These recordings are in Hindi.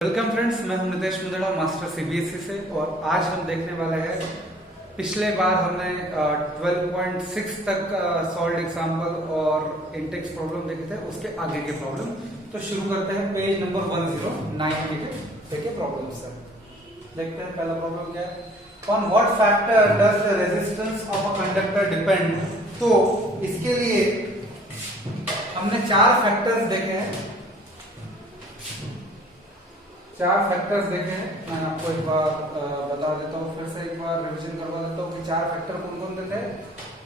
वेलकम फ्रेंड्स, मैं हूं नितेश मुदड़ा, मास्टर सीबीएसई से। और आज हम देखने वाले हैं, पिछले बार हमने 12.6 तक सॉल्व एग्जाम्पल और इंटेक्स प्रॉब्लम देखे थे, उसके आगे के प्रॉब्लम। तो शुरू करते हैं पेज नंबर 109 के प्रॉब्लम से। देखते हैं पहला प्रॉब्लम क्या है। On what factor does the resistance of a conductor depend. तो इसके लिए हमने चार फैक्टर्स देखे हैं, चार फैक्टर्स देखे हैं। मैं आपको एक बार बता देता हूँ, फिर से एक बार रिवीजन करवा देता हूँ कि चार फैक्टर कौन कौन देते हैं।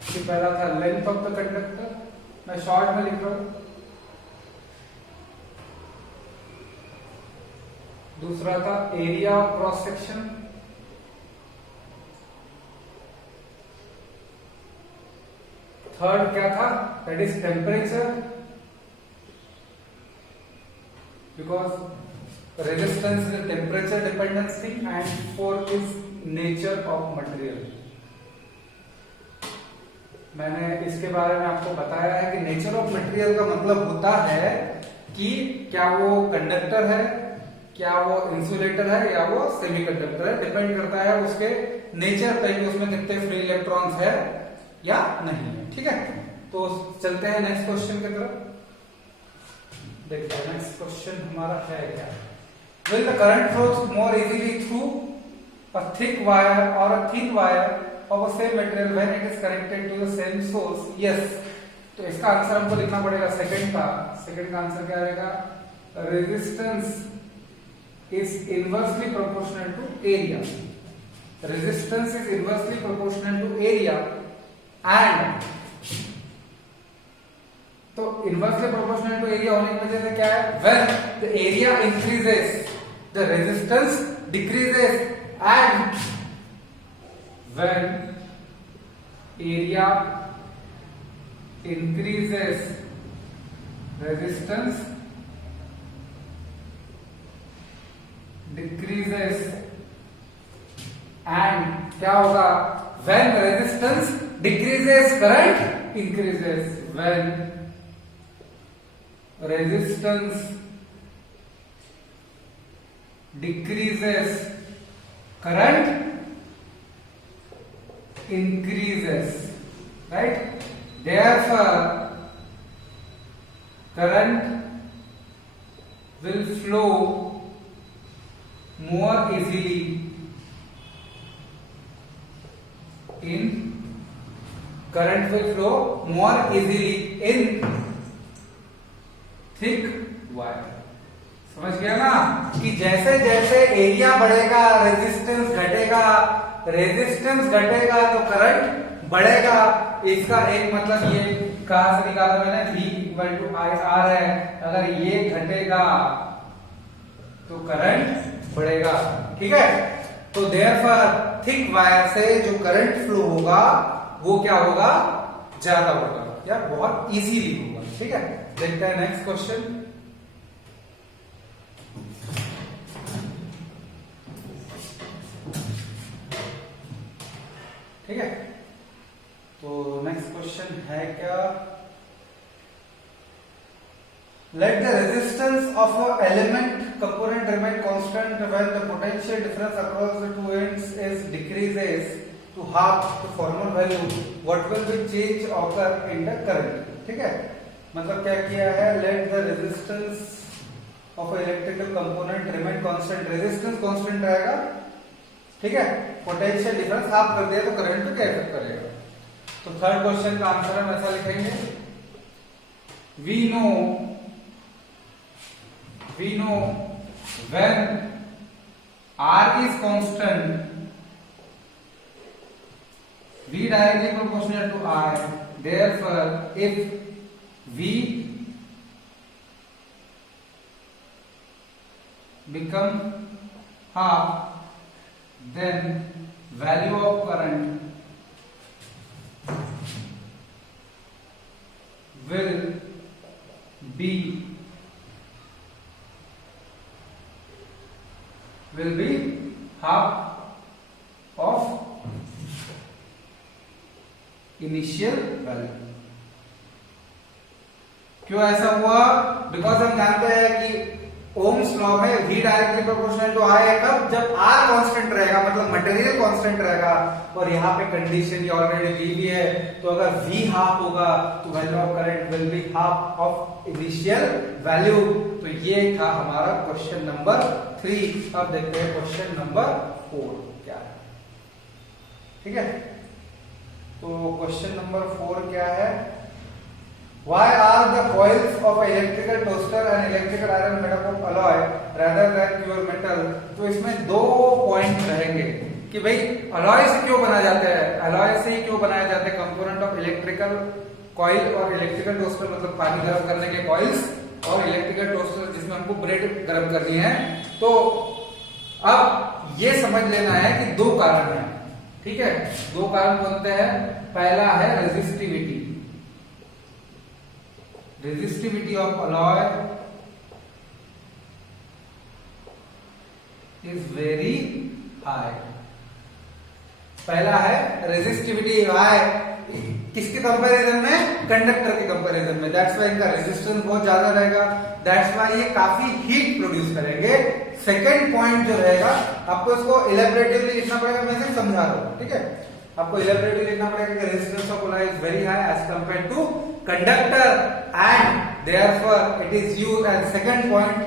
कि पहला था लेंथ ऑफ द कंडक्टर, मैं शॉर्ट में लिख रहा हूँ। दूसरा था area of cross section, third क्या था, that is temperature, because resistance is a temperature dependency, and fourth is nature of material. मैंने इसके बारे में आपको बताया है कि नेचर ऑफ मटेरियल का मतलब होता है कि क्या वो कंडक्टर है, क्या वो इंसुलेटर है, या वो सेमीकंडक्टर है। डिपेंड करता है उसके नेचर पे कि उसमें कितने फ्री इलेक्ट्रॉन्स है या नहीं है। ठीक है, तो चलते हैं नेक्स्ट क्वेश्चन की तरफ। देखते हैं नेक्स्ट क्वेश्चन हमारा है क्या। Will the current flow more easily through a thick wire or a thin wire of the same material when it is connected to the same source? Yes. तो इसका आंसर हमको लिखना पड़ेगा सेकंड का। सेकंड का आंसर क्या आएगा? Resistance is inversely proportional to area. Resistance is inversely proportional to area, and तो इनवर्सली प्रोपोर्शनल टू एरिया होने की वजह से क्या है, when the area increases the resistance decreases, and when area increases resistance decreases, and क्या होगा, when resistance decreases current increases, when resistance decreases current increases, right? Therefore current will flow more easily in thick wire. समझ गया ना कि जैसे जैसे एरिया बढ़ेगा रेजिस्टेंस घटेगा, रेजिस्टेंस घटेगा तो करंट बढ़ेगा। इसका एक मतलब ये कहां से निकाला मैंने, V equal to I R है। अगर ये घटेगा तो करंट बढ़ेगा। ठीक है, तो देयरफॉर थिक वायर से जो करंट फ्लो होगा वो क्या होगा, ज्यादा होगा या बहुत इजीली होगा। ठीक है, देखते हैं नेक्स्ट क्वेश्चन। ठीक है, तो नेक्स्ट क्वेश्चन है क्या, let the resistance of an element component remain constant when the potential difference across the two ends is decreases to half the former value. What will be change occur in the current? ठीक है, मतलब क्या किया है, let the resistance of electrical component remain constant. Resistance constant रहेगा, ठीक है, पोटेंशियल डिफरेंस हाफ कर दिया तो करंट को क्या इफेक्ट करेगा। तो थर्ड क्वेश्चन का आंसर हम ऐसा लिखेंगे, we know when R is constant, V directly proportional to I. Therefore, if V become half, then value of current will be half of initial value. क्यों ऐसा हुआ, बिकॉज हम जानते हैं कि ओम्स लॉ में V directly proportional to I है कब, जब R कांस्टेंट रहेगा, मतलब मटेरियल कांस्टेंट रहेगा, और यहाँ पे कंडीशन ये ऑलरेडी दी हुई है, तो अगर V हाफ होगा तो value of current will be half of initial value. तो ये था हमारा क्वेश्चन नंबर 3। अब देखते हैं क्वेश्चन नंबर 4 क्या है। ठीक है, तो क्वेश्चन नंबर 4 क्या है, Why are the coils of electrical toaster and electrical iron made up of alloy rather than pure metal? तो इसमें दो पॉइंट रहेंगे कि भाई अलॉय से क्यों बनाया जाता है, अलॉय से ही क्यों बनाया जाता है कंपोनेंट ऑफ इलेक्ट्रिकल कॉइल और इलेक्ट्रिकल टोस्टर, मतलब पानी गर्म करने के कॉइल्स, और इलेक्ट्रिकल टोस्टर जिसमें हमको ब्रेड गर्म करनी है। तो अब ये समझ लेना है कि दो कारण है। ठीक है, दो कारण बोलते हैं, पहला है resistivity, resistivity of alloy is very high। पहला है रेजिस्टिविटी हाई, किसके कंपैरिजन में, कंडक्टर के कंपैरिजन में, दैट्स वाई इनका रेजिस्टेंस बहुत ज्यादा रहेगा, दैट्स वाई ये काफी हीट प्रोड्यूस करेंगे। सेकंड पॉइंट जो रहेगा, आपको इसको इलेबोरेटिवली लिखना पड़ेगा, मैं सिर्फ समझा रहा हूं। ठीक है, आपको इलेबोरेटिवली लिखना पड़ेगा कि resistance of alloy is very high as compare to conductor and therefore it is used as second point,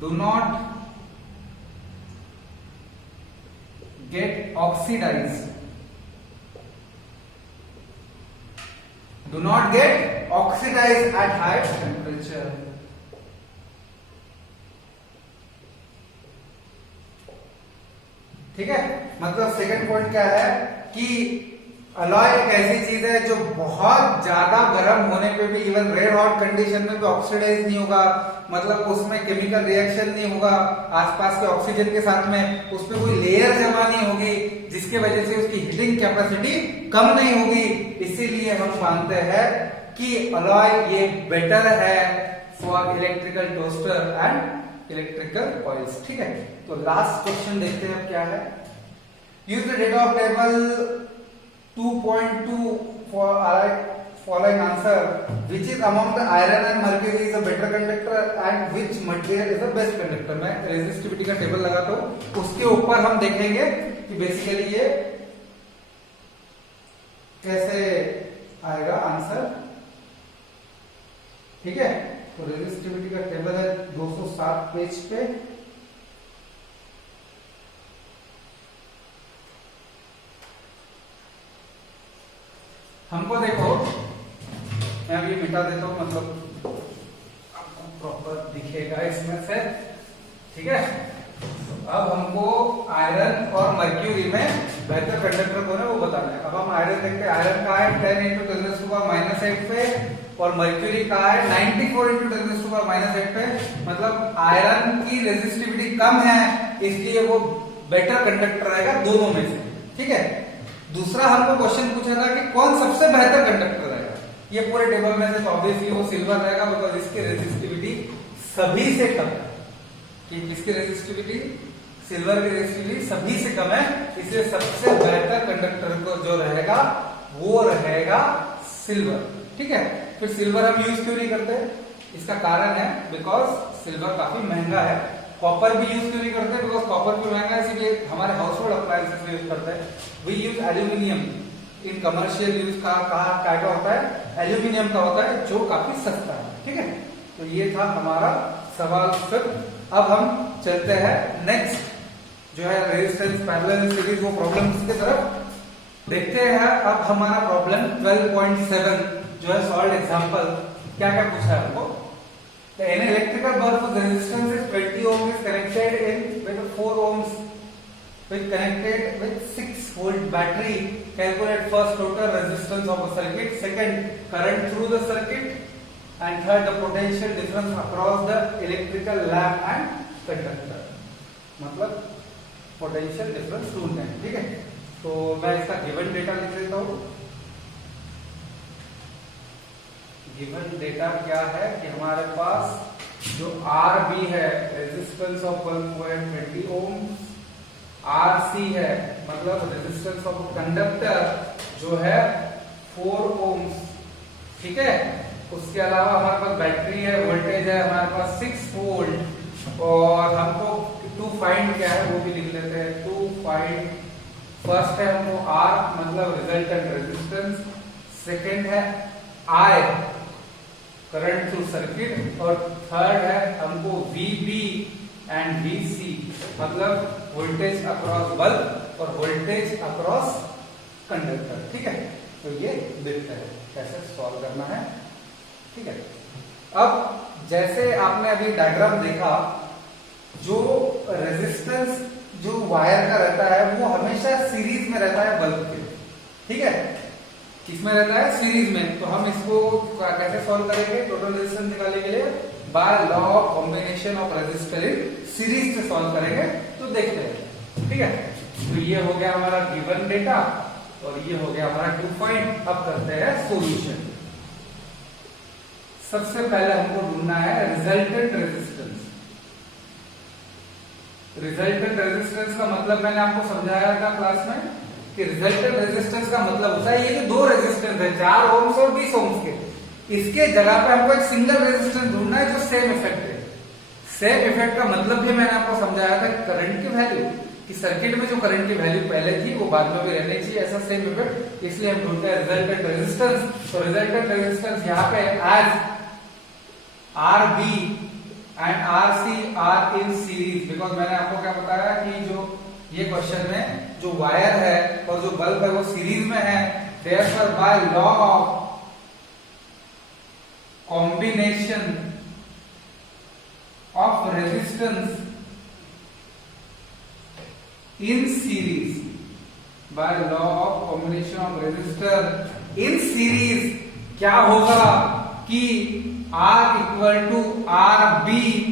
do not get oxidized, do not get oxidized at high temperature। ठीक है, मतलब सेकंड पॉइंट क्या है कि अलॉय एक ऐसी चीज है जो बहुत ज्यादा गर्म होने पे भी, इवन रेड हॉट कंडीशन में भी ऑक्सीडाइज नहीं होगा, मतलब उसमें केमिकल रिएक्शन नहीं होगा आसपास के ऑक्सीजन के साथ में, उसमें कोई लेयर जमा नहीं होगी, जिसके वजह से उसकी हीटिंग कैपेसिटी कम नहीं होगी। इसीलिए हम मानते हैं कि अलॉय ये बेटर है for electrical toaster and electrical coils. ठीक है, तो लास्ट क्वेश्चन देखते हैं अब क्या है। Use the data of table 2.2 for following answer, which is among the iron and mercury is a better conductor and which material is the best conductor। मैं रेजिस्टिविटी का टेबल लगाता हूं, उसके ऊपर हम देखेंगे कि बेसिकली ये कैसे आएगा आंसर। ठीक है, तो रेजिस्टिविटी का टेबल है 207 पेज पे। हमको देखो, मैं अभी मिटा देता हूं, मतलब आपको प्रॉपर दिखेगा इसमें से। ठीक है, अब हमको आयरन और मर्क्यूरी में बेहतर कंडक्टर कौन है वो बताना है। अब हम आयरन देखते हैं, आयरन का है 10 × 10⁻⁸ पे, और मर्क्यूरी का है 94 × 10⁻⁸ पे। मतलब आयरन की रेजिस्टिविटी कम है, इसलिए वो बेटर कंडक्टर रहेगा दोनों में से। ठीक है, दूसरा हमको क्वेश्चन पूछा था कि कौन सबसे बेहतर कंडक्टर रहेगा। ये पूरे टेबल में से ऑब्वियसली वो सिल्वर रहेगा, बिकॉज इसकी रेजिस्टिविटी सभी से कम है। कि किसकी रेजिस्टिविटी, सिल्वर की रेजिस्टिविटी सभी से कम है, इसलिए सबसे बेहतर कंडक्टर को जो रहेगा वो रहेगा सिल्वर। ठीक है, फिर सिल्वर हम यूज क्यों नहीं करते, इसका कारण है बिकॉज सिल्वर काफी महंगा है। कॉपर भी यूज क्यों नहीं करते, बिकॉज कॉपर भी महंगा है, इसलिए हमारे हाउस होल्ड अप्लायंसेस में यूज करते हैं। We use aluminium in commercial use का होता है, एल्यूमिनियम का होता है जो काफी सस्ता है। ठीक है, तो ये था हमारा सवाल। फिर अब हम चलते हैं नेक्स्ट जो है रेजिस्टेंस पैरेलल सीरीज, वो प्रॉब्लम्स की तरफ देखते हैं। अब हमारा प्रॉब्लम 12.7 जो है सॉल्व एग्जांपल, क्या क्या पूछा है हमको। An electrical bulb whose resistance is 20 ohm is connected in with 4 ohms with connected with 6 volt battery. Calculate first total resistance of a circuit, second current through the circuit, and third the potential difference across the electrical lamp and conductor। मतलब पोटेंशियल डिफरेंस ढूंढना है। ठीक है, तो मैं इसका गिवन डेटा लिख देता हूं। गिवन डेटा क्या है कि हमारे पास जो RB है, रेजिस्टेंस ऑफ बल्ब वो है 20 ओम, RC है मतलब रेजिस्टेंस ऑफ कंडक्टर जो है 4 ओम्स। ठीक है, उसके अलावा हमारे पास बैटरी है, वोल्टेज है हमारे पास 6 वोल्ट, और हमको टू फाइंड क्या है वो भी लिख लेते हैं। टू फाइंड, फर्स्ट है हमको R मतलब रिजल्टेंट रेजिस्टेंस, सेकेंड है I करंट थ्रू सर्किट, और थर्ड है हमको VB एंड VC मतलब वोल्टेज अक्रॉस बल्ब और वोल्टेज अक्रॉस कंडक्टर। ठीक है, तो ये देखते हैं कैसे सॉल्व करना है। ठीक है, अब जैसे आपने अभी डायग्राम देखा, जो रेजिस्टेंस जो वायर का रहता है वो हमेशा सीरीज में रहता है बल्ब के। ठीक है, किसमें रहता है? सीरीज में। तो हम इसको कैसे सॉल्व करेंगे? टोटल रेजिस्टेंस निकालने के लिए by law of combination of resistor in series से सॉल्व करेंगे। तो देखते हैं। ठीक है, तो ये हो गया हमारा गिवन डेटा और ये हो गया हमारा टू पॉइंट। अब करते हैं सॉल्यूशन। सबसे पहले हमको ढूंढना है रिजल्टेंट रेजिस्टेंस। रिजल्टेंट रेजिस्टेंस का मतलब मैंने आपको समझाया था क्लास में कि रिजल्टेंट रेजिस्टेंस का मतलब होता है ये जो दो रेजिस्टेंस है 4 ओम्स और 20 ओम्स के, इसके जगह पे हमको एक सिंगल रेजिस्टेंस ढूंढना है जो सेम इफेक्ट है। सेम इफेक्ट का मतलब भी मैंने आपको समझाया था करंट की वैल्यू, कि सर्किट में जो करंट की वैल्यू पहले थी वो बाद में भी रहनी चाहिए, ऐसा सेम इफेक्ट। इसलिए हम ढूंढते हैं रिजल्टेंट रेजिस्टेंस। तो रिजल्टेंट रेजिस्टेंस यहाँ पे as RB and RC are in series, because मैंने आपको क्या बताया कि जो ये क्वेश्चन में जो वायर है और जो बल्ब है वो सीरीज में है, therefore by law of combination of resistance in series, by law of combination of resistor in series क्या होगा कि R equal to RB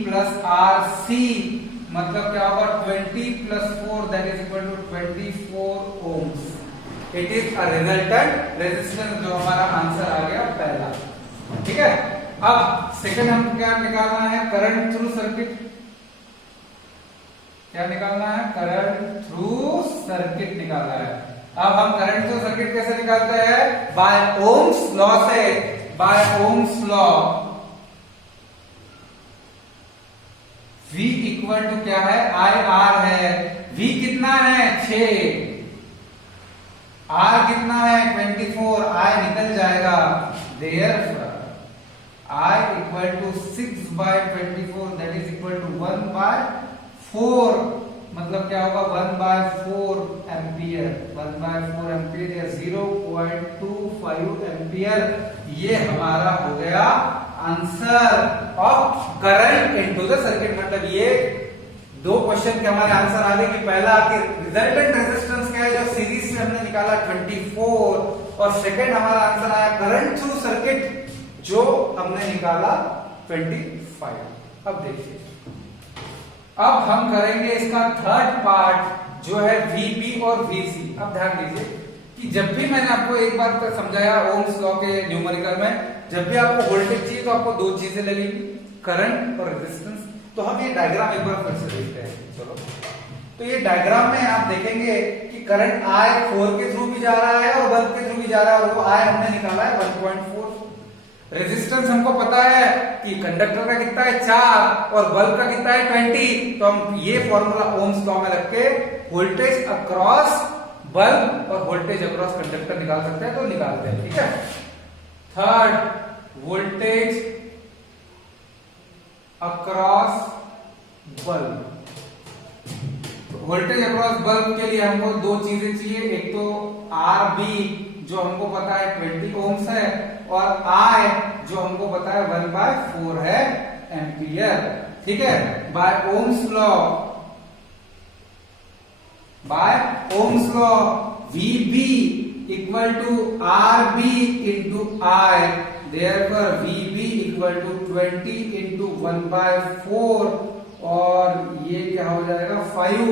plus RC मतलब क्या होगा 20 plus 4 that is equal to 24 ohms. It is a resultant resistance, जो हमारा आंसर आ गया पहला। ठीक है, अब सेकंड हमको क्या निकालना है? Current through circuit. क्या निकालना है? करंट थ्रू सर्किट निकालना है। अब हम करंट थ्रू सर्किट कैसे निकालते हैं? बाय ओम्स लॉ से। By ohms law V equal to क्या है? IR है। V कितना है? 6। R कितना है? 24। I निकल जाएगा। Therefore I equal to 6 by 24 that is equal to 1 by 4 मतलब क्या होगा? 1 बाय 4 एम्पियर। 1 बाय 4 एम्पियर या 0.25 एम्पियर। ये हमारा हो गया answer of current into the circuit. मतलब ये दो क्वेश्चन के हमारे आंसर आ गए कि पहला कि रिजल्टेंट रेजिस्टेंस क्या है जो सीरीज से हमने निकाला 24, और सेकंड हमारा आंसर आया करंट थ्रू सर्किट जो हमने निकाला 25। अब देखिए, अब हम करेंगे इसका थर्ड पार्ट जो है VB और VC। अब ध्यान दीजिए कि जब भी मैंने आपको एक बार तक समझाया ओम्स लॉ के न्यूमेरिकल में, जब भी आपको वोल्टेज चाहिए तो आपको दो चीजें लगेंगी, करंट और रेजिस्टेंस। तो हम ये डायग्राम एक बार फिर से देखते हैं। चलो, तो ये डायग्राम में आप देखेंगे कि करंट I 4 के थ्रू भी जा रहा है और बल्ब के थ्रू भी जा रहा है, और वो I हमने निकाला है 1.4। रेजिस्टेंस हमको पता है कि कंडक्टर का कितना है 4 और बल्ब का कितना है 20। तो हम ये फॉर्मूला ओम्स लॉ में रख के वोल्टेज अक्रॉस बल्ब और वोल्टेज अक्रॉस कंडक्टर निकाल सकते हैं, तो निकालते हैं। ठीक है, third voltage across bulb. Voltage across bulb के लिए हमको दो चीजें चाहिए, एक तो RB जो हमको पता है 20 ओम्स है, और I जो हमको पता है 1/4 है एम्पियर। ठीक है, by ohms law, by ohms law VB equal to RB into I, therefore VB equal to 20 into 1/4 और ये क्या हो जाएगा 5,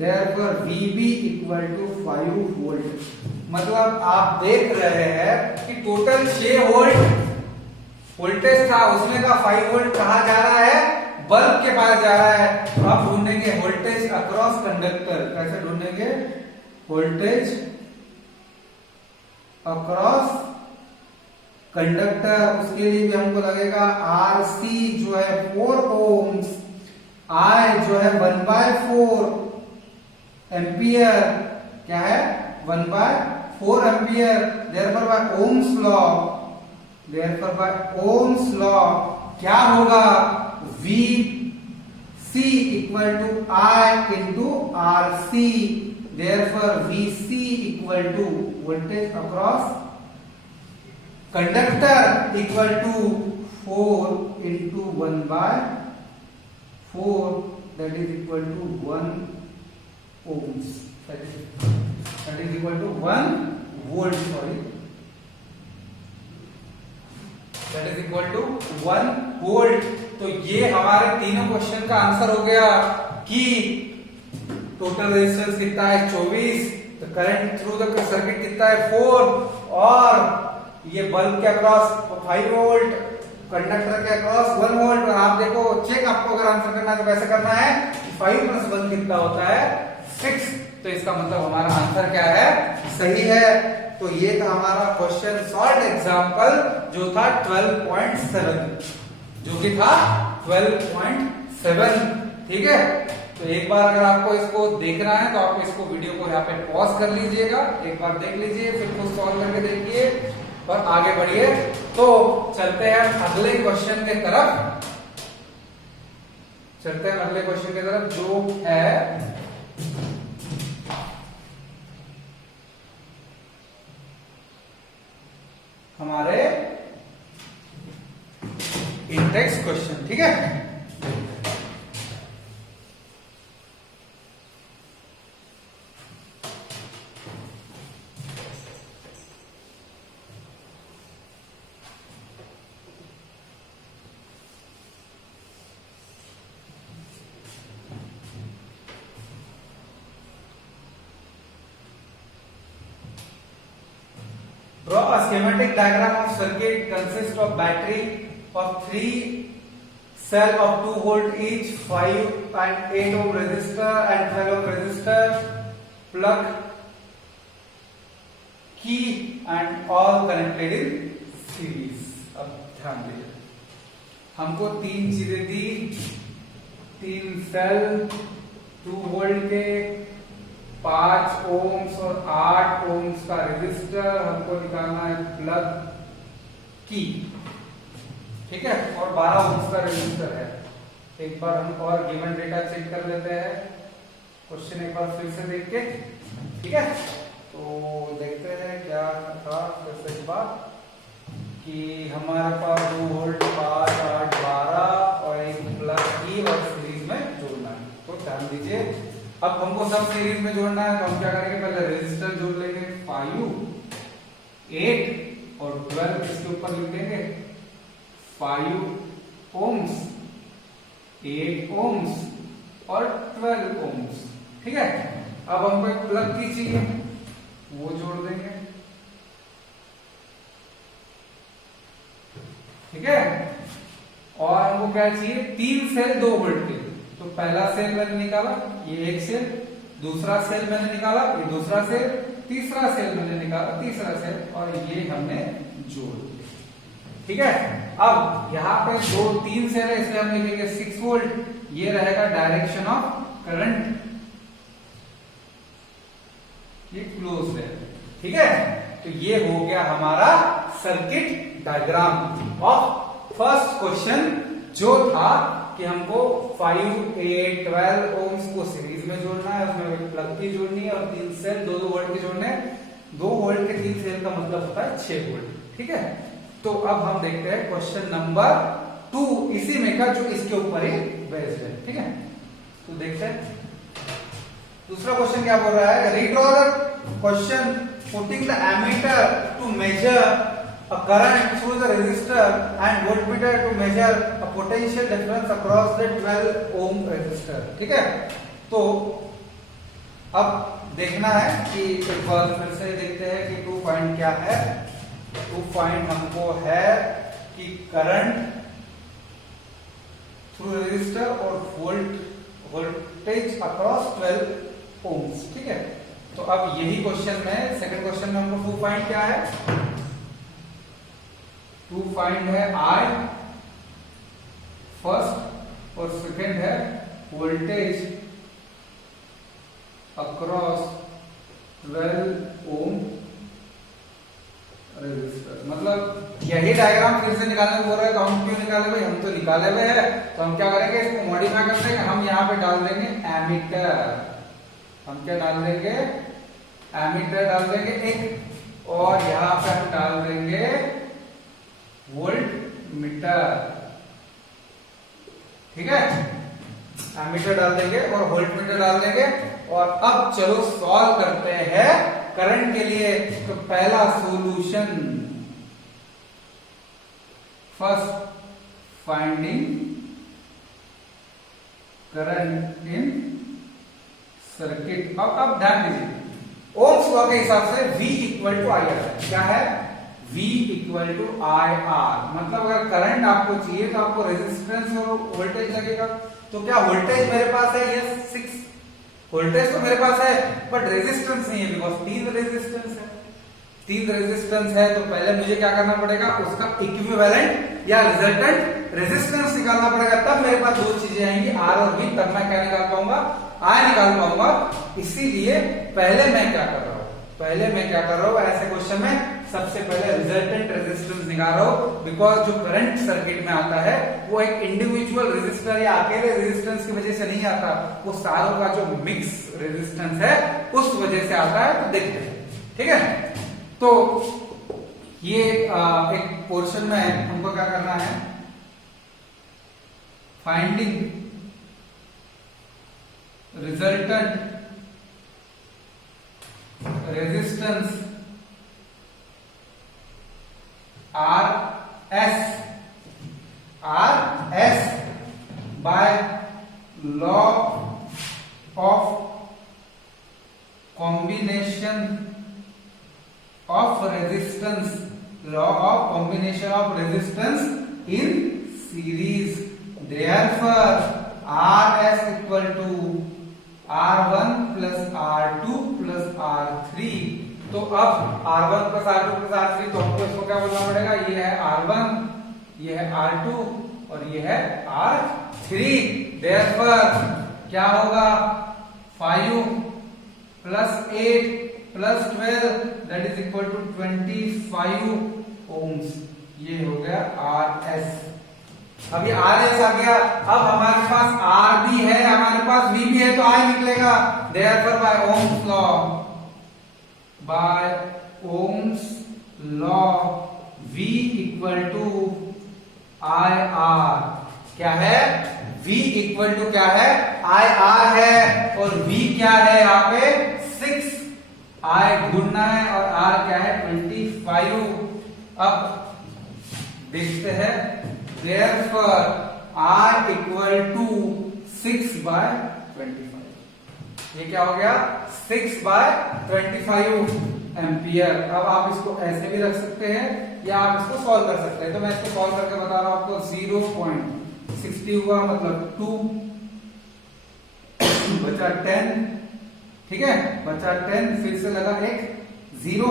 therefore VB equal to 5 volt. मतलब आप देख रहे हैं कि टोटल 6 वोल्ट वोल्टेज था, उसमें का 5 वोल्ट कहां जा रहा है? बल्ब के पास जा रहा है। तो आप ढूंढेंगे वोल्टेज अक्रॉस कंडक्टर। कैसे ढूंढेंगे? वोल्टेज अक्रॉस कंडक्टर, उसके लिए भी हमको लगेगा RC जो है 4 ओम्स, I जो है 1/4 एम्पियर, क्या है 1/4 ampere. Therefore by ohms law क्या होगा, VC equal to I into RC। Therefore VC equal to voltage across conductor equal to 4 into 1/4, that is equal to 1 ohms, that is equal to 1 volt, sorry, that is equal to 1 volt। तो ये हमारे तीनों क्वेश्चन का आंसर हो गया कि टोटल रेजिस्टेंस कितना है 24, तो करंट थ्रू द सर्किट कितना है 4, और ये बल्ब के अक्रॉस 5 वोल्ट, कंडक्टर के अक्रॉस 1 वोल्ट। और आप देखो चेक, आपको अगर आंसर करना है तो कैसे करना है, 5 + 1 कितना होता है 6। तो इसका मतलब हमारा आंसर क्या है, सही है। तो ये था हमारा क्वेश्चन सॉल्व एग्जांपल जो था 12.7, जो कि था 12.7, ठीक है। तो एक बार अगर आपको इसको देखना है तो आप इसको वीडियो को यहाँ पे पॉज कर लीजिएगा, एक बार देख लीजिए, फिर खुद सॉल्व करके देखिए और आगे बढ़िए। तो चलते हैं अगले क्वेश्चन के तरफ, जो है हमारे इंडेक्स क्वेश्चन, ठीक है। Draw a schematic diagram of circuit consists of battery of 3 cell of 2 volt each, 5 and 8 ohm resistor and 12 ohm resistor, plug, key and all connected in series। अब ध्यान दीजिए, हमको 3 चीजें दी, 3 सेल 2 वोल्ट के, 5 ओम्स और 8 ओम्स का रेजिस्टर, हमको निकालना है प्लग की, ठीक है, और 12 ओम्स का रेजिस्टर है। एक बार हम और गिवन डेटा चेक कर लेते हैं, क्वेश्चन एक बार फिर से देख के, ठीक है। तो देखते हैं क्या था फिर से एक बार, कि हमारे पास 2 वोल्ट 5 8 12 और एक प्लग की और सीरीज में जोड़ना है। तो ध्यान दीजिए, अब हमको सब सीरीज में जोड़ना है तो हम क्या करेंगे, पहले रेजिस्टर जोड़ लेंगे 5 8 और 12, इसके ऊपर लिख देंगे 5 ओम्स 8 ओम्स और 12 ओम्स, ठीक है। अब हमको एक प्लग की चाहिए, वो जोड़ देंगे, ठीक है। और हमको क्या चाहिए, 3 सेल 2 वोल्ट के, तो पहला सेल मैंने निकाला, ये एक सेल, दूसरा सेल मैंने निकाला, ये दूसरा सेल, तीसरा सेल मैंने निकाला, तीसरा सेल, और ये हमने जोड़ दिया, ठीक है। अब यहाँ पे 3 सेल है, इसलिए हम लिखेंगे 6 वोल्ट, ये रहेगा डायरेक्शन ऑफ करंट, ये क्लोज है, ठीक है। तो ये हो गया हमारा circuit diagram of first question, जो था कि हमको 5 8 12 ओम्स को सीरीज में जोड़ना है, उसमें एक प्लग की जोड़नी है और 3 सेल 2 वोल्ट के जोड़ने हैं। 2 वोल्ट के 3 सेल का मतलब होता है 6 वोल्ट, ठीक है। तो अब हम देखते हैं क्वेश्चन नंबर 2, इसी में का जो इसके ऊपर ही बेस्ड है, ठीक है। तो देखते हैं दूसरा क्वेश्चन क्या बोल रहा है, redraw the question putting the ammeter to measure a current through the resistor and voltmeter to measure a potential difference across the 12 ohm resistor, ठीक है। तो अब देखना है कि एक बार फिर से देखते हैं कि 2 पॉइंट क्या है। 2 पॉइंट हमको है कि करंट थ्रू रेजिस्टर और वोल्टेज अक्रॉस 12 ओम्स, ठीक है। तो अब यही क्वेश्चन में, सेकंड क्वेश्चन में हमको 2 पॉइंट क्या है, टू फाइंड है आई फर्स्ट और सेकेंड है वोल्टेज अक्रॉस 12 ओम रेजिस्टर। मतलब यही डायग्राम फिर से निकालने को बोल रहे हैं, तो हम क्यों निकाले भाई, हम तो निकाले हुए हैं। तो हम क्या करेंगे, इसको मॉडिफाई करते हैं, हम यहाँ पे डाल देंगे एमीटर। हम क्या डाल देंगे, एमीटर डाल देंगे एक, और यहाँ पे हम डाल देंगे वोल्ट मीटर। ठीक है, एमीटर डाल देंगे और वोल्ट मीटर डाल देंगे। और अब चलो सॉल्व करते हैं करंट के लिए। तो पहला solution, first finding current in circuit. अब ध्यान दीजिए, ओम्स लॉ के हिसाब से V equal to I R. क्या है, V equal to I R. मतलब अगर करंट आपको चाहिए तो आपको रेजिस्टेंस और वोल्टेज लगेगा। तो क्या वोल्टेज मेरे पास है, यस 6 वोल्टेज तो मेरे पास है, बट रेजिस्टेंस नहीं है, बिकॉज 3 रेजिस्टेंस है। 3 रेजिस्टेंस है, तो पहले मुझे क्या करना पड़ेगा, उसका इक्विवेलेंट या रिजल्टेंट रेजिस्टेंस निकालना पड़ेगा। तब मेरे पास दो चीजें आएंगी, आर और बी, तब मैं क्या निकाल पाऊंगा, आई निकाल पाऊंगा। इसीलिए पहले मैं क्या कर रहा हूं, ऐसे क्वेश्चन में सबसे पहले रिजल्टेंट रेजिस्टेंस निकाल रहा हूं। बिकॉज जो करंट सर्किट में आता है वो एक इंडिविजुअल रेजिस्टर या अकेले रेजिस्टेंस की वजह से नहीं आता, वो सारों का जो मिक्स रेजिस्टेंस है उस वजह से आता है। तो देखते हैं, ठीक है। तो ये एक पोर्शन में हमको क्या करना है, finding resultant resistance RS by law of combination of resistance in series. Therefore RS equal to R1 plus R2 plus R3। तो अब R1 plus R2 plus R3, तो हमको इसको क्या बोलना पड़ेगा, ये है R1, ये है R2 और ये है R3। Therefore क्या होगा, 5 plus 8 plus 12 that is equal to 25 ohms। ये हो गया RS। अभी RS आ गया, अब हमारे पास R भी है, हमारे पास V भी है, तो I निकलेगा। Therefore by Ohm's law V equal to IR। क्या है, V इक्वल टू क्या है, IR है, और V क्या है यहाँ पे 6, I ढूंढना है, और R क्या है 25। अब देखते हैं, therefore R equal to 6 by 25। ये क्या हो गया, 6 by 25 एम्पियर। अब आप इसको ऐसे भी रख सकते हैं या आप इसको सॉल्व कर सकते हैं। तो मैं इसको सॉल्व करके बता रहा हूं आपको। 0.60 हुआ, मतलब 2 बचा 10, ठीक है, बचा 10, फिर से लगा एक 0,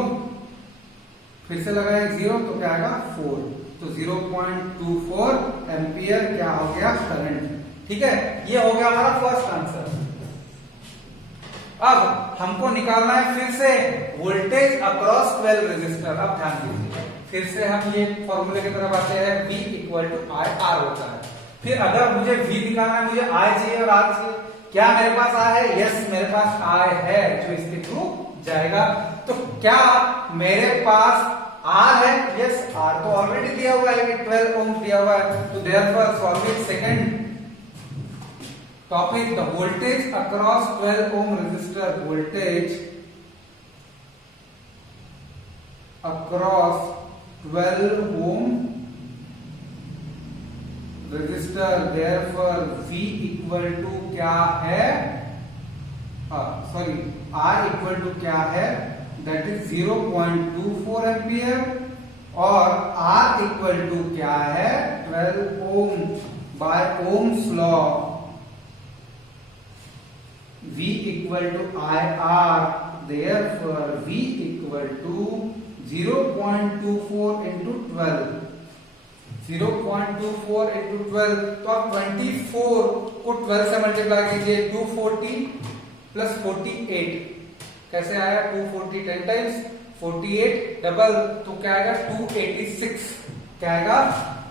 फिर से लगा एक 0, तो क्या आएगा 4। तो 0.24 एम्पियर क्या हो गया, करंट। ठीक है, ये हो गया हमारा फर्स्ट आंसर। अब हमको निकालना है फिर से वोल्टेज अक्रॉस 12 रेजिस्टर। अब ध्यान दीजिए, फिर से हम ये फॉर्मूले की तरफ आते हैं, V equal to I R होता है। फिर अगर मुझे V निकालना है, मुझे I चाहिए और R चाहिए। क्या मेरे पास I है, यस मेरे पास I है, जो इसके थ्रू जाएगा। तो क्या मेरे पास R है, यस R तो ऑलरेडी दिया हुआ है, 12 ओम दिया हुआ है। तो therefore solve it. Second topic, the voltage across 12 ohm resistor, voltage across 12 ohm resistor. Therefore V equal to क्या है, सॉरी R इक्वल टू क्या है, दैट इज 0.24 एम्पियर, और R इक्वल टू क्या है 12 ohm. By ohms law V equal to IR, therefore V equal to 0.24 into 12, 0.24 into 12, तो आप 24 को 12 से मल्टीप्लाई कीजिए, 240 प्लस 48 कैसे आया, 240 10 टाइम्स 48 डबल, तो क्या आएगा 286, क्या आएगा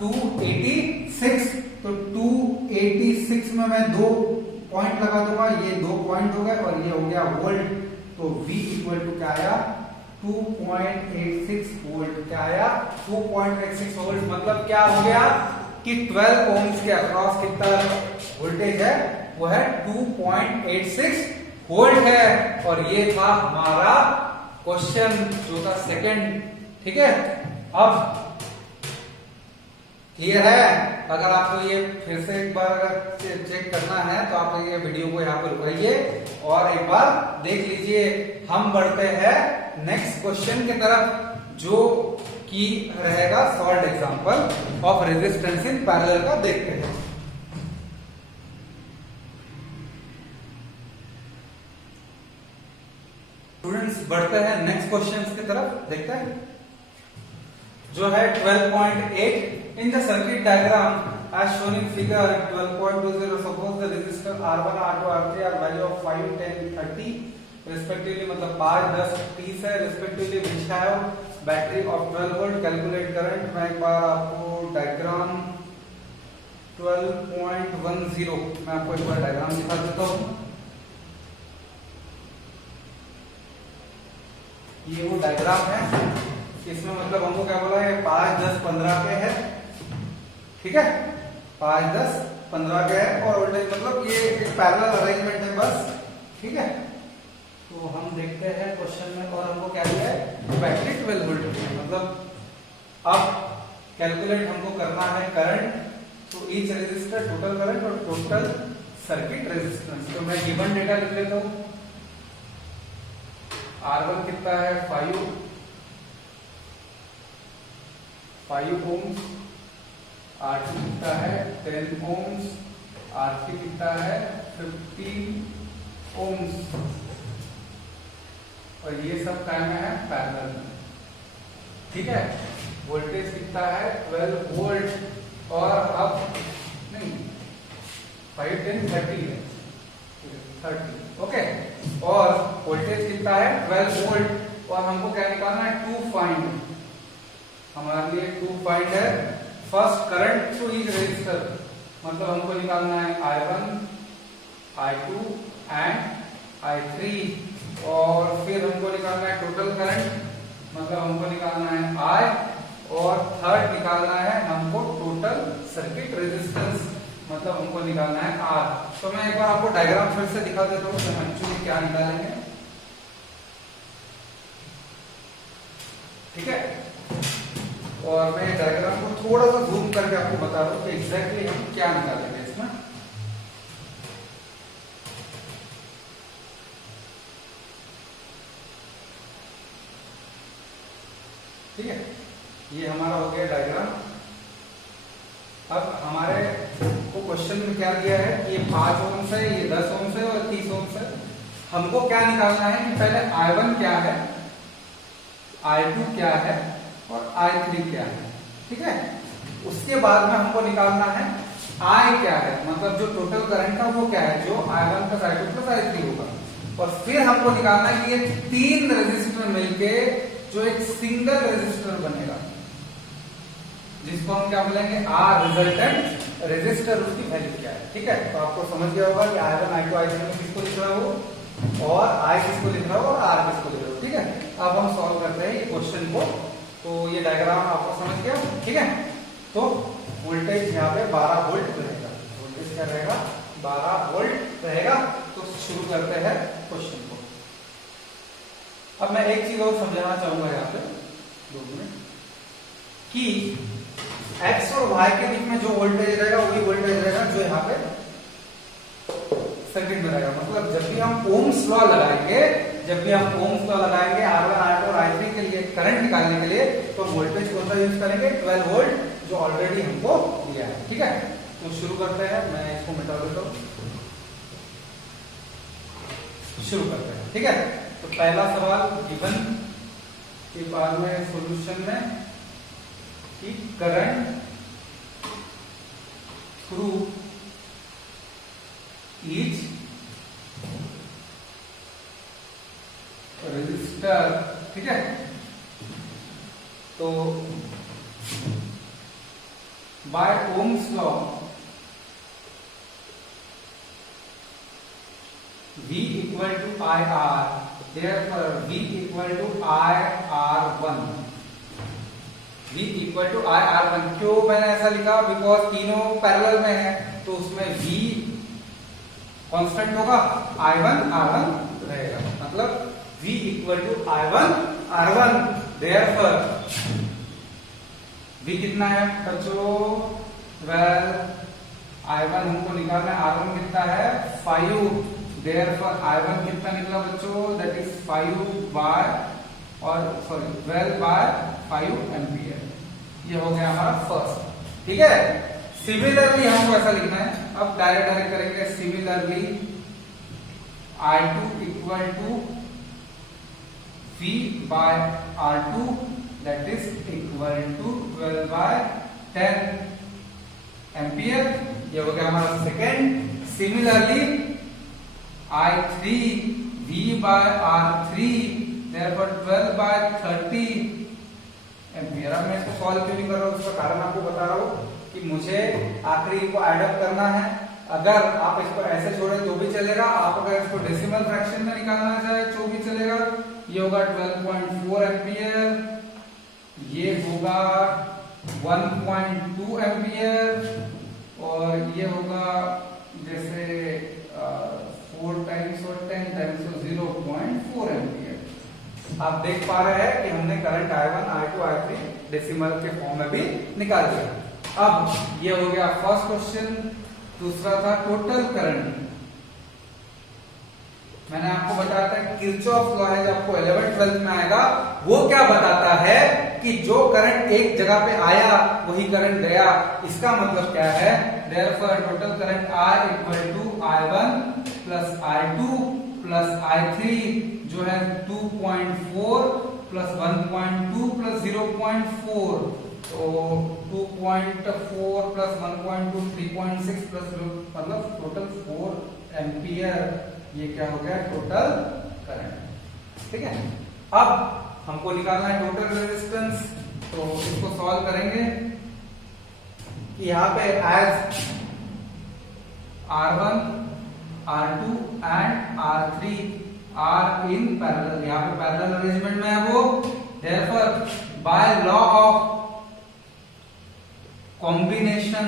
286। तो 286 में मैं 2 पॉइंट लगा दूंगा, ये 2 पॉइंट हो गए और ये हो गया वोल्ट, तो V इक्वल टू क्या आया 2.86 वोल्ट, क्या आया 2.86 वोल्ट। मतलब क्या हो गया कि 12 ओम्स के अक्रॉस कितना वोल्टेज है, वो है 2.86 वोल्ट है। और ये था हमारा क्वेश्चन जो था सेकंड, ठीक है। अब क्लियर है, अगर आपको ये फिर से एक बार अगर चेक करना है तो आप ये वीडियो को यहाँ पर रुकाइए और एक बार देख लीजिए। हम बढ़ते हैं नेक्स्ट क्वेश्चन की तरफ, जो कि रहेगा solve example of resistance in parallel का, देखते हैं। स्टूडेंट्स बढ़ते हैं नेक्स्ट क्वेश्चन की तरफ, देखते हैं जो है 12.8 in the circuit diagram as shown in figure 12.20 suppose the resistor R1 R2 R3 are value of 5 10 30 respectively, मतलब 5 10 30 है respectively, which have battery of 12 volt, calculate current। मैं एक बार आपको डायग्राम 12.10 मैं आपको एक बार डायग्राम दिखा देता हूँ। ये वो डायग्राम है, इसमें मतलब हमको क्या बोला है 5 10 15 के है, ठीक है 5 10 15 के है और वोल्टेज मतलब ये एक पैरेलल अरेंजमेंट है बस, ठीक है। तो हम देखते हैं क्वेश्चन में, और हमको क्या दिया है बैटरी 12 वोल्ट की, मतलब अब कैलकुलेट हमको करना है करंट, तो ईच रेजिस्टर टोटल करंट और टोटल सर्किट रेजिस्टेंस। तो मैं गिवन डेटा लिख लेता हूँ। R1 कितना है 5 ओम्स, R2 कितना है 10 ओम्स, R3 कितना है 15 ओम्स, और ये सब काय में है पैरेलल में, ठीक है। वोल्टेज कितना है 12 वोल्ट, और अब नहीं 5 10 30 है 30, ओके। और वोल्टेज कितना है 12 वोल्ट, और हमको क्या निकालना है 2 फाइंड, हमारे लिए 2 फाइंड है first current to each resistor, मतलब हमको निकालना है I1 I2 एंड I3, और फिर हमको निकालना है टोटल करंट, मतलब हमको निकालना है I, और थर्ड निकालना है हमको टोटल सर्किट रेजिस्टेंस, मतलब हमको निकालना है R। तो मैं एक बार आपको डायग्राम फिर से दिखा देता हूँ कि हम एक्चुअली क्या निकालेंगे, ठीक है। और मैं डायग्राम को थोड़ा सा जूम करके आपको बता रहा हूँ कि एग्जैक्टली हम क्या निकालेंगे इसमें। ठीक है, ये हमारा हो गया डायग्राम। अब हमारे को क्वेश्चन में क्या दिया है कि ये 5 ओम्स है, ये 10 ओम्स है और 30 ओम्स है। हमको क्या निकालना है कि पहले I1 क्या है, I2 क्या है और I3 क्या है, ठीक है। उसके बाद में हमको निकालना है I क्या है, मतलब जो टोटल करंट था वो क्या है, जो I1 plus I2 plus I3 होगा। और फिर हमको निकालना है कि ये 3 रेजिस्टर मिलके जो एक सिंगल रेजिस्टर बनेगा, जिसको हम क्या बोलेंगे R रिजल्टेंट रेजिस्टर, उसकी वैल्यू क्या है, ठीक है। तो आपको समझ गया होगा कि I1 I2 I3 में किसको लिख रहा हो और I किसको लिख रहा हो और R किसको लिख रहा हो, ठीक है। अब हम सॉल्व करते हैं ये क्वेश्चन को। तो ये डायग्राम आपको समझ गया, ठीक है। तो वोल्टेज यहाँ पे 12 वोल्ट रहेगा, वोल्टेज क्या रहेगा 12 वोल्ट रहेगा। तो शुरू करते हैं क्वेश्चन को। अब मैं एक चीज और समझाना चाहूंगा यहाँ पे 2 मिनट, कि X और Y के बीच में जो वोल्टेज रहेगा वही वोल्टेज रहेगा जो यहाँ पे सर्किट में रहेगा। मतलब जब भी हम ओम्स लॉ लगाएंगे, R1 R2 और I3 के लिए करंट निकालने के लिए, तो वोल्टेज कौन सा यूज करेंगे 12 वोल्ट, जो ऑलरेडी हमको दिया है, ठीक है। तो शुरू करते हैं, मैं इसको मिटा देता हूँ, शुरू करते हैं, ठीक है। तो पहला सवाल गिवन के बाद में सॉल्यूशन में कि करंट थ्रू ईच रेजिस्टर, ठीक है। तो by ohms law V equal to IR, therefore V equal to IR1, V equal to IR1। क्यों मैंने ऐसा लिखा? बिकॉज तीनों पैरेलल में है, तो उसमें V कांस्टेंट होगा, I1 R1 रहेगा, मतलब V equal to I1 R1, therefore V कितना है बच्चों? 12, I1 हमको निकालना है, R1 कितना है? 5, therefore I1 कितना निकला बच्चों? दैट इज 5 बाय और सॉरी 12 बाय 5 एम्पियर। ये हो गया हमारा फर्स्ट, ठीक है। सिमिलरली हमको ऐसा लिखना है, अब डायरेक्ट करेंगे। Similarly I2 equal to V by R2, that is equal to 12 by 10 ampere. ये हो गया हमारा second. Similarly I3 V by R3, therefore 12 by 30 ampere. अब मैं इसको सॉल्व क्यों नहीं कर रहा हूँ, उसका कारण आपको बता रहा हूँ कि मुझे आखिरी को एड अप करना है। अगर आप इसको ऐसे छोड़े तो भी चलेगा, आप अगर इसको डेसिमल फ्रैक्शन में निकालना चाहे तो भी चलेगा। ये होगा 12.4 एम्पियर, ये होगा 1.2 एम्पियर, और ये होगा जैसे 4 टाइम्स और 10 टाइम्स, तो 0.4 एम्पियर। आप देख पा रहे हैं कि हमने current I1, I2, I3 decimal के फॉर्म में भी निकाल दिया। अब ये हो गया फर्स्ट क्वेश्चन। दूसरा था टोटल करंट। मैंने आपको बताया था किरचॉफ लॉ है, जब आपको 11th 12th में आएगा, वो क्या बताता है कि जो करंट एक जगह पे आया वही करंट गया। इसका मतलब क्या है? Therefore total current I equal to I1 plus I2 plus I3, जो है 2.4 प्लस 1.2 प्लस 0.4, तो 2.4 प्लस 1.2 3.6 प्लस मतलब टोटल 4 एम्पियर। ये क्या हो गया? टोटल करंट, ठीक है। अब हमको निकालना है टोटल रेजिस्टेंस, तो इसको सॉल्व करेंगे कि यहाँ पे as R1, R2 and R3 are in parallel, यहाँ पे पैरेलल अरेंजमेंट में है वो। Therefore by law of combination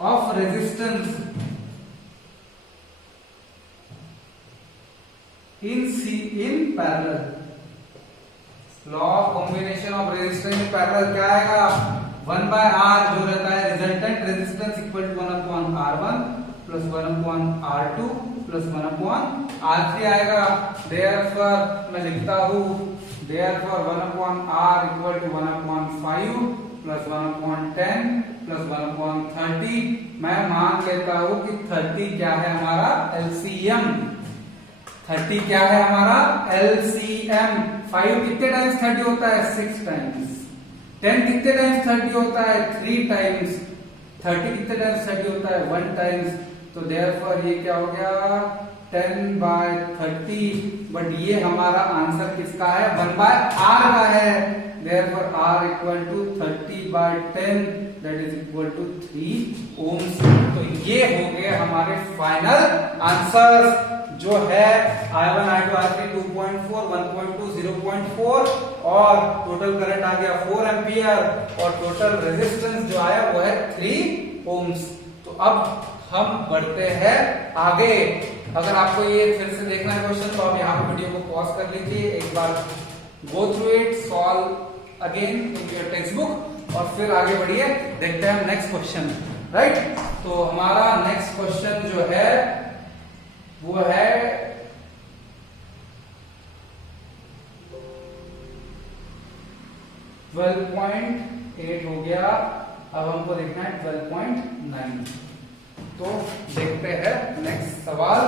of resistance in parallel, law of combination of resistance in parallel क्या आएगा? 1 by R जो रहता है resultant resistance equal to 1 upon R1 plus 1 upon R2 plus 1 upon R3 आएगा। देयरफॉर मैं लिखता हूँ therefore 1 upon R equal to 1 upon 5 plus 1 upon 10 plus 1 upon 30। मैं मान लेता हूँ कि 30 क्या है हमारा? LCM। 30 क्या है हमारा? LCM। 5 कितने टाइम्स 30 होता है? 6 टाइम्स। 10 कितने टाइम्स 30 होता है? 3 टाइम्स। 30 कितने टाइम्स 30 होता है? 1 टाइम्स। तो देयरफॉर ये क्या हो गया? 10 by 30। बट ये हमारा आंसर किसका है? 1 by R का है। Therefore R equal to 30 by 10 that is equal to 3 ohms. तो ये हो गए हमारे फाइनल आंसर्स, जो है I1, I2, I3 2.4, 1.2, 0.4 और टोटल करंट आ गया 4 एम्पियर और टोटल रेजिस्टेंस जो आया वो है 3 ओम्स। तो अब हम बढ़ते हैं आगे। अगर आपको ये फिर से देखना है क्वेश्चन, तो आप यहाँ पे वीडियो को पॉज कर लीजिए, एक बार go through it, solve again in your text book और फिर आगे बढ़िए। देखते हैं हम नेक्स्ट क्वेश्चन, राइट। तो हमारा नेक्स्ट क्वेश्चन जो है वो है 12.8 हो गया। अब हमको देखना है 12.9। तो देखते हैं नेक्स्ट सवाल।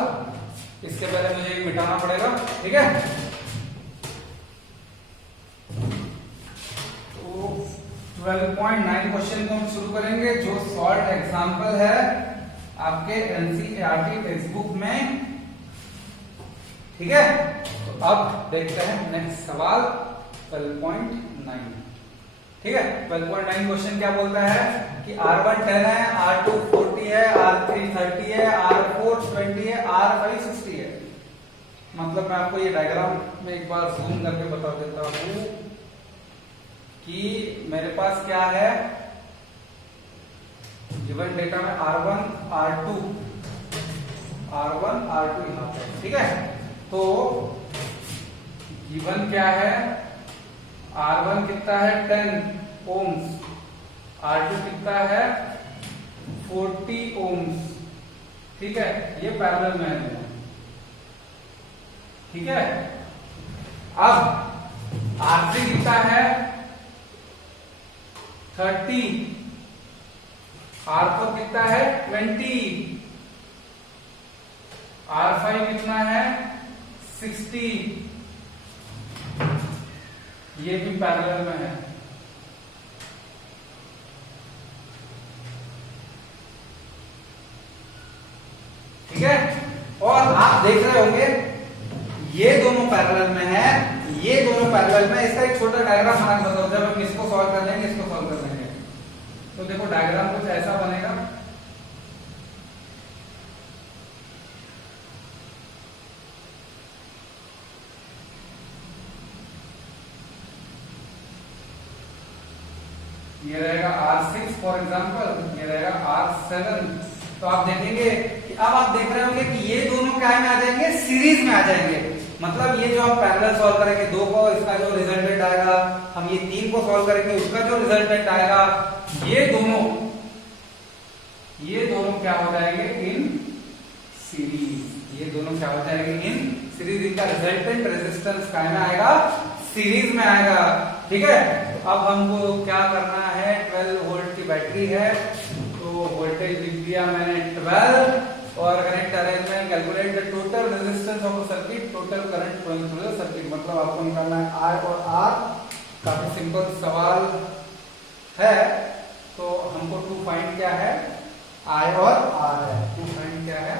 इसके पहले मुझे मिटाना पड़ेगा, ठीक है। तो 12.9 क्वेश्चन को हम शुरू करेंगे, जो शॉर्ट एग्जांपल है आपके एनसीईआरटी टेक्स्ट बुक में। ठीक है, तो अब देखते हैं नेक्स्ट सवाल 12.9। ठीक है, 12.9 क्वेश्चन क्या बोलता है कि R1 10 है, R2 40 है, R3 30 है, R4 20 है, R5 60 है। मतलब मैं आपको ये डायग्राम में एक बार जूम करके बता देता हूं कि मेरे पास क्या है, गिवन डेटा में R1 R2 यहां पे। ठीक है, तो गिवन क्या है, R1 कितना है 10 ओम्स, R2 कितना है 40 ओम्स। ठीक है, ये पैरेलल में है। ठीक है, अब R3 कितना है 30, R4 कितना है 20, R5 कितना है 60, ये भी पैरेलल में है। ठीक है, और आप देख रहे होंगे ये दोनों पैरेलल में है, ये दोनों पैरेलल में। इसका एक छोटा डायग्राम बना के बताओ, जब हम इसको सॉल्व कर लेंगे, इसको सॉल्व कर लेंगे, तो देखो डायग्राम कुछ ऐसा बनेगा। ये रहेगा R6 फॉर एग्जांपल, ये रहेगा R7। तो आप देखेंगे कि अब आप देख रहे होंगे कि ये दोनों क्या में आ जाएंगे, सीरीज में आ जाएंगे। मतलब ये जो हम पैरेलल सॉल्व करेंगे दो को, इसका जो रिजल्टेंट आएगा, हम ये तीन को सॉल्व करेंगे, उसका जो रिजल्टेंट आएगा, ये दोनों क्या हो जाएंगे इन सीरीज। ये दोनों क्या हो जाएंगे इन सीरीज। इनका रिजल्टेंट रेजिस्टेंस क्या में आएगा, सीरीज में आएगा। ठीक है, तो अब हमको क्या करना है, 12 वोल्ट की बैटरी है, तो वोल्टेज लिख दिया मैंने 12, और current arrangement, calculate the total resistance of the circuit, total current flowing through the circuit. मतलब आपको निकालना है I और R। काफी सिंपल सवाल है, तो हमको टू फाइंड क्या है, I और R है। टू फाइंड क्या है,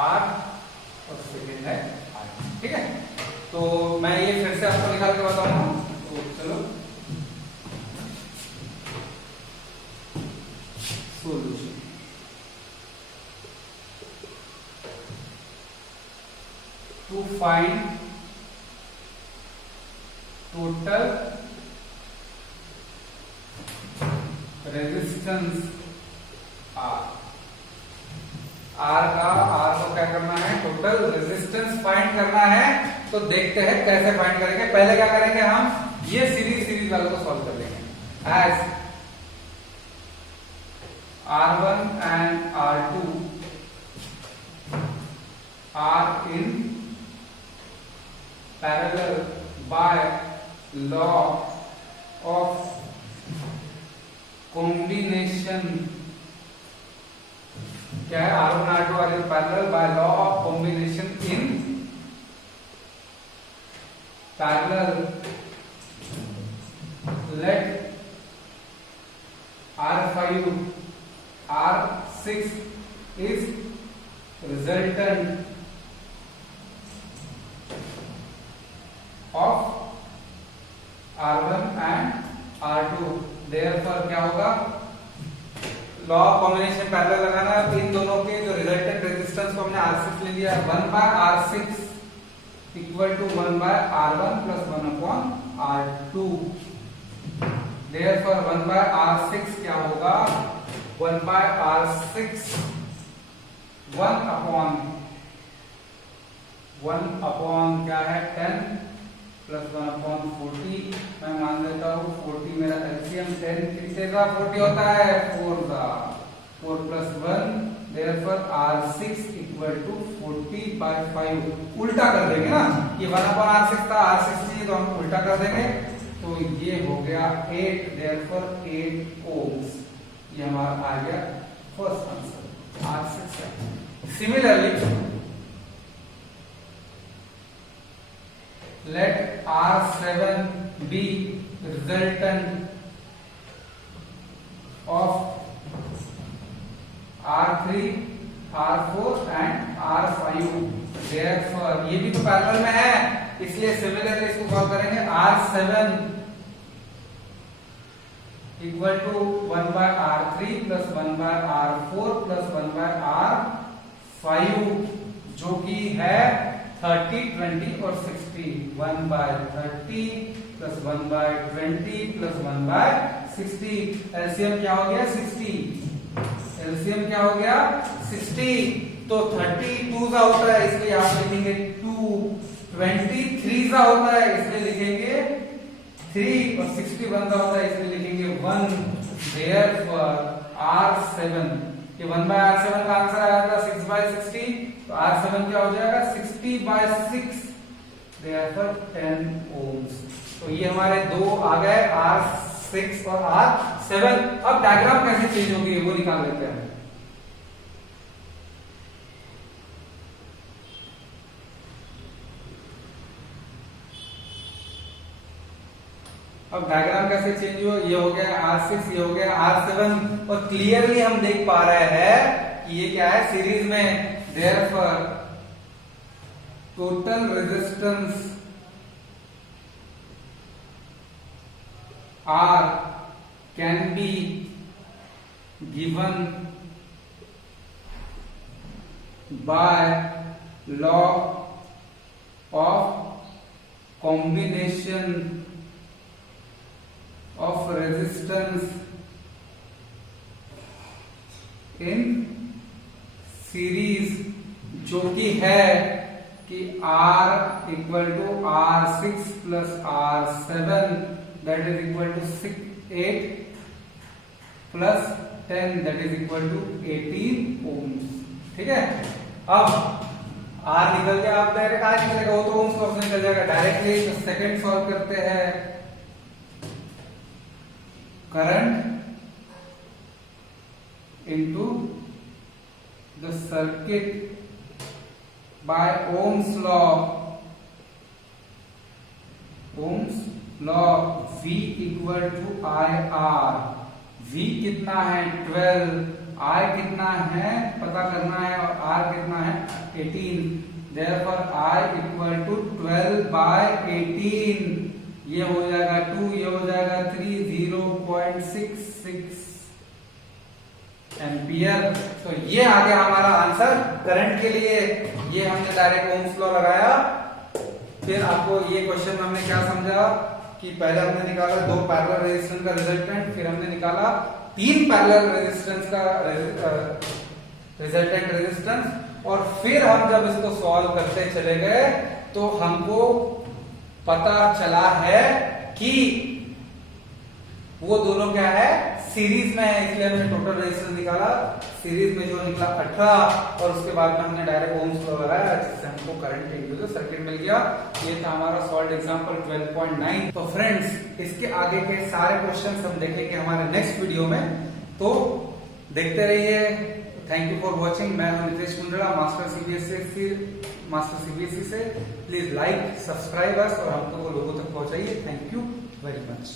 R और सेकेंड है I। ठीक है, तो मैं ये फिर से आपको निकाल के बताऊंगा। तो चलो solution। To find total resistance R को क्या करना है, टोटल रेजिस्टेंस फाइंड करना है। तो देखते हैं कैसे फाइंड करेंगे। पहले क्या करेंगे, हम ये सीरीज वाले को सॉल्व कर लेंगे। As R1 and R2 are in parallel by law of combination। क्या है, R1 R2 are in parallel by law of combination in parallel। Let R5 R6 is resultant of R1 and R2। Therefore क्या होगा, लॉ ऑफ कॉम्बिनेशन पैरेलल लगाना है। इन दोनों के जो रिजल्टेंट रेजिस्टेंस को हमने R6 ले लिया, 1/R6 equal to 1/R1 plus 1/R2। Therefore 1/R6 क्या होगा, 1/R6 1 अपॉन क्या है 10 प्लस 1/40। मैं मान लेता हूँ 40 मेरा एलसीएम 10 कितने का 40 होता है, 4 का, 4 plus 1। Therefore R6 equal to 40/5। उल्टा कर देंगे ना, ये 1/R6 था, R6 चाहिए तो हम उल्टा कर देंगे, तो ये हो गया 8। Therefore 8 ohms। ये हमारा आ गया फर्स्ट आंसर, R6 है। Similarly let R7 be resultant of R3, R4 and R5। therefore ये भी तो पैरेलल में है, इसलिए सिमिलरली इसको सॉल्व करेंगे। R7 equal to 1 by R3 plus 1 by R4 plus 1 by R5 जो कि है 30, 20 और 60। 1 by 30 plus 1 by 20 plus 1 by 60। LCM क्या हो गया? 60। एलसीएम क्या हो गया? 60। तो 30 2 सा होता है इसलिए आप लिखेंगे 2, 20 3 सा होता है इसलिए लिखेंगे 3 और 60 1 सा होता है इसलिए लिखेंगे 1। therefore R7 ये 1 by R7 का आंसर आया था 6 by 60, तो R7 क्या हो जाएगा? 60 by 6, therefore 10 ohms। तो ये हमारे दो आ गए, R6 और R7। अब डायग्राम कैसे चेंज होगी वो निकाल लेते हैं। अब डायग्राम कैसे चेंज हुआ? ये हो गया R6, ये हो गया R7 और क्लियरली हम देख पा रहे हैं कि ये क्या है? सीरीज में। therefore total resistance R can be given by law of combination of resistance in series, जो कि है कि R equal to R6 plus R7 that is equal to 8 plus 10 that is equal to 18 ohms। ठीक है, अब R निकल गया, आप डायरेक्ट R निकलेगा, वो तो ohms का ऑप्शन निकल जाएगा डायरेक्टली। तो सेकंड सॉल्व करते हैं। Current into the circuit by Ohm's law। Ohm's law V equal to IR। V कितना है? 12। I कितना है पता करना है और R कितना है? 18। therefore I equal to 12 by 18। ये हो जाएगा 2, ये हो जाएगा 3, 0.66 एम्पियर। तो ये आ गया हमारा आंसर करंट के लिए। ये हमने डायरेक्ट ओम्स लॉ लगाया। फिर आपको ये क्वेश्चन में हमने क्या समझा कि पहले हमने निकाला 2 पैरेलल रेजिस्टेंस का रिजल्टेंट, फिर हमने निकाला 3 पैरेलल रेजिस्टेंस का रिजल्टेंट रेजिस्टेंस, और फिर हम जब इसको सॉल्व करते चले गए तो हमको पता चला है कि वो दोनों क्या है? सीरीज में है, इसलिए हमने टोटल रेजिस्टेंस निकाला। सीरीज में जो निकला 18 और उसके बाद में हमने डायरेक्ट ओम्स लॉ लगाया जिससे हमको करंट इंटू द सर्किट मिल गया। ये था हमारा सॉल्व्ड एग्जांपल 12.9। तो फ्रेंड्स इसके आगे के सारे क्वेश्चंस हम देखेंगे हमारे नेक्स्ट वीडियो में, तो देखते रहिए। Thank you for watching. मैं हूं नितेश कुंडड़ा, मास्टर सीबीएसई से। प्लीज लाइक, सब्सक्राइब अस और हम लोगों तक पहुंचाइए। Thank you very much.